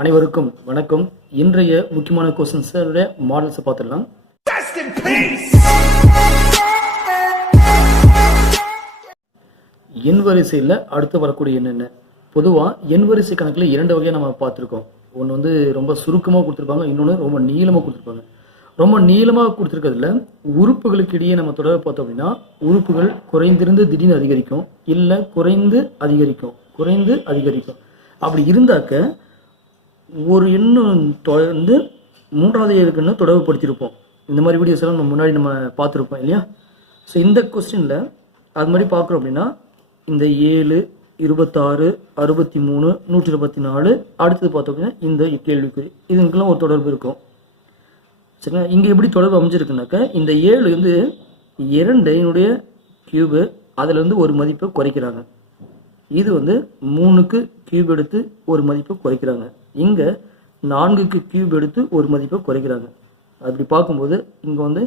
அனைவருக்கும் வணக்கம். இன்றைய முக்கியமான கொஸ்டின்ஸோட மாடல்ஸை பார்த்துடலாம். எண் வரிசையில் அடுத்து வரக்கூடிய என்னென்ன? பொதுவாக எண் வரிசை கணக்கில் இரண்டு வகையாக நம்ம பார்த்துருக்கோம். ஒன்று வந்து ரொம்ப சுருக்கமாக கொடுத்துருப்பாங்க, இன்னொன்று ரொம்ப நீளமாக கொடுத்துருப்பாங்க. ரொம்ப நீளமாக கொடுத்துருக்கிறதுல உறுப்புகளுக்கு இடையே நம்ம தொடர்பு பார்த்தோம் அப்படின்னா உறுப்புகள் குறைந்திருந்து திடீர்னு அதிகரிக்கும், இல்லை குறைந்து அதிகரிக்கும். அப்படி இருந்தாக்க ஒரு எண்ணும் தொடர்ந்து மூன்றாவது எண்ணுக்கு தொடர்பு படுத்தியிருப்போம். இந்த மாதிரி வீடியோஸ் எல்லாம் நம்ம முன்னாடி நம்ம பார்த்துருப்போம் இல்லையா? ஸோ இந்த கொஸ்டினில் அது மாதிரி பார்க்குறோம் அப்படின்னா இந்த 7, 26, 63, 124 அடுத்தது பார்த்தோம் அப்படின்னா இந்த கேள்விக்குறி, இதுக்கெல்லாம் ஒரு தொடர்பு இருக்கும். சரிங்களா? இங்கே எப்படி தொடர்பு அமைஞ்சிருக்குனாக்கா இந்த 7 வந்து 2 கியூபு, அதில் வந்து ஒரு மதிப்பை குறைக்கிறாங்க. இது வந்து 3க்கு கியூப் எடுத்து ஒரு மதிப்பை குறைக்கிறாங்க. இங்கே 4க்கு கியூப் எடுத்து ஒரு மதிப்பை குறைக்கிறாங்க. அப்படி பார்க்கும்போது இங்கே வந்து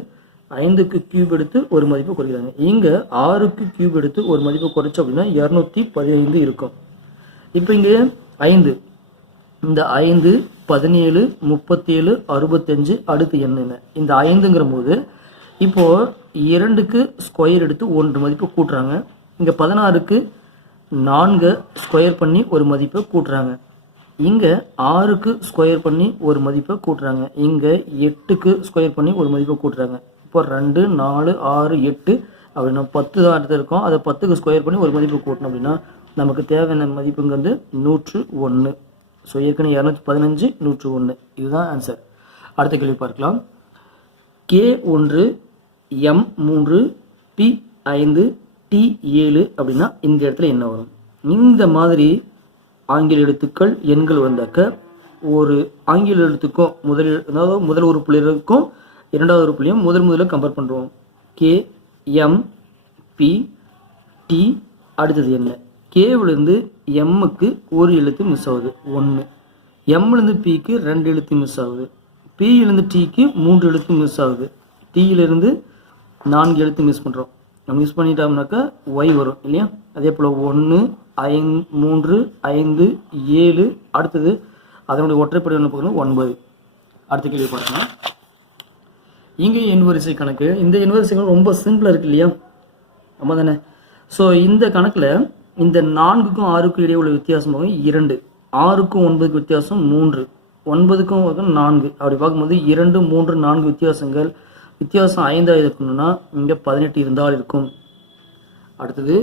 5க்கு கியூப் எடுத்து ஒரு மதிப்பை குறைக்கிறாங்க. இங்கே 6க்கு கியூப் எடுத்து ஒரு மதிப்பை குறைச்சோம் அப்படின்னா 215 இருக்கும். இப்போ இங்கே 5, இந்த 5, 17, 37, 65 அடுத்து என்னென்ன? இந்த 5ங்கிற போது இப்போது 2க்கு ஸ்கொயர் எடுத்து 1 மதிப்பை கூட்டுறாங்க. இங்கே 16க்கு 4 ஸ்கொயர் பண்ணி ஒரு மதிப்பை கூட்டுறாங்க. இங்கே 6க்கு ஸ்கொயர் பண்ணி ஒரு மதிப்பை கூட்டுறாங்க. இங்கே 8க்கு ஸ்கொயர் பண்ணி ஒரு மதிப்பை கூட்டுறாங்க. இப்போ 2, 4, 6, 8 அப்படி நம்ம 10 தான் அடுத்து இருக்கோம். அதை 10க்கு ஸ்கொயர் பண்ணி ஒரு மதிப்பு கூட்டணும் அப்படின்னா நமக்கு தேவையான மதிப்புங்கிறது 101. ஸோ ஏற்கனவே 215, 101 இதுதான் ஆன்சர். அடுத்த கேள்வி பார்க்கலாம். K1, M3, P5, T7 அப்படின்னா இந்த இடத்துல என்ன வரும்? இந்த மாதிரி ஆங்கில எழுத்துக்கள் எண்கள் வந்தாக்க ஒரு ஆங்கில எழுத்துக்கும் முதல் உறுப்புலையும் இரண்டாவது உறுப்புலையும் முதல்ல கம்பேர் பண்ணுறோம். K, M, P, T அடுத்தது என்ன? கேவிலேருந்து எம்முக்கு ஒரு எழுத்து மிஸ் ஆகுது 1, எம்லேருந்து பிக்கு 2 எழுத்து மிஸ் ஆகுது, பியிலேருந்து டிக்கு 3 எழுத்து மிஸ் ஆகுது, டியிலேருந்து 4 எழுத்து மிஸ் பண்ணுறோம். நம்ம மிஸ் பண்ணிட்டோம்னாக்கா ஒய் வரும் இல்லையா? அதே போல் 1, 5, 3, 5, 7 அடுத்தது அதனுடைய ஒற்றைப்படை என்ன பார்க்கணும் 9. அடுத்த கேள்வி பார்க்கலாம். இங்கே எண் வரிசை கணக்கு. இந்த எண் வரிசைகள் ரொம்ப சிம்பிளாக இருக்கு இல்லையா? ஆமாம் தானே? ஸோ இந்த கணக்கில் இந்த 4க்கும் 6க்கும் இடையே உள்ள வித்தியாசம் 2, 6க்கும் 9க்கு வித்தியாசம் 3, 9க்கும் 4. அப்படி பார்க்கும்போது 2, 3, 4 வித்தியாசம் 5 இருக்கணும்னா இங்கே 18 இருந்தால் இருக்கும். அடுத்தது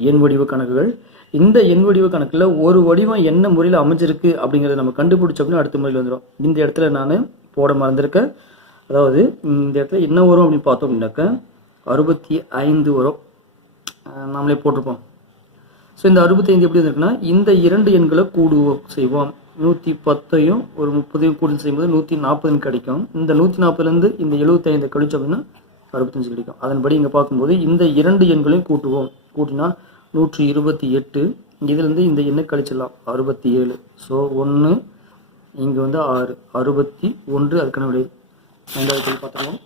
எண் வடிவ கணக்குகள். இந்த எண் வடிவ கணக்கில் ஒரு வடிவம் என்ன முறையில் அமைஞ்சிருக்கு அப்படிங்கிறத நம்ம கண்டுபிடிச்ச அப்படின்னா அடுத்த முறையில் வந்துடும். இந்த இடத்துல நான் போட மறந்துருக்கேன். அதாவது இந்த இடத்துல என்ன வரும் அப்படின்னு பார்த்தோம் அப்படின்னாக்க 65 வரும். நாமளே போட்டிருப்போம். ஸோ இந்த 65 எப்படி வந்துருக்குன்னா இந்த 2 எண்களை செய்வோம். 110ஐயும் ஒரு 30ஐயும் கூட்டி செய்யும்போது 140 கிடைக்கும். இந்த 140லேருந்து இந்த 75 கழிச்சோம் அப்படின்னா 65 கிடைக்கும். அதன்படி இங்கே பார்க்கும்போது இந்த 2 எண்களையும் கூட்டினா 128. இதுலேருந்து இந்த எண்ணை கழிச்சிடலாம் 67. ஸோ 1 இங்கே வந்து 6, 61 அதுக்கான விடை. 2வது கேள்வி பார்த்துருவோம்.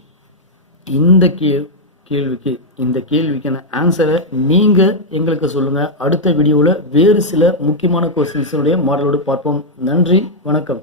இந்த கேள்விக்கான ஆன்சரை நீங்கள் எங்களுக்கு சொல்லுங்கள். அடுத்த வீடியோவில் வேறு சில முக்கியமான கொஸ்டின்ஸுடைய மாடலோடு பார்ப்போம். நன்றி, வணக்கம்.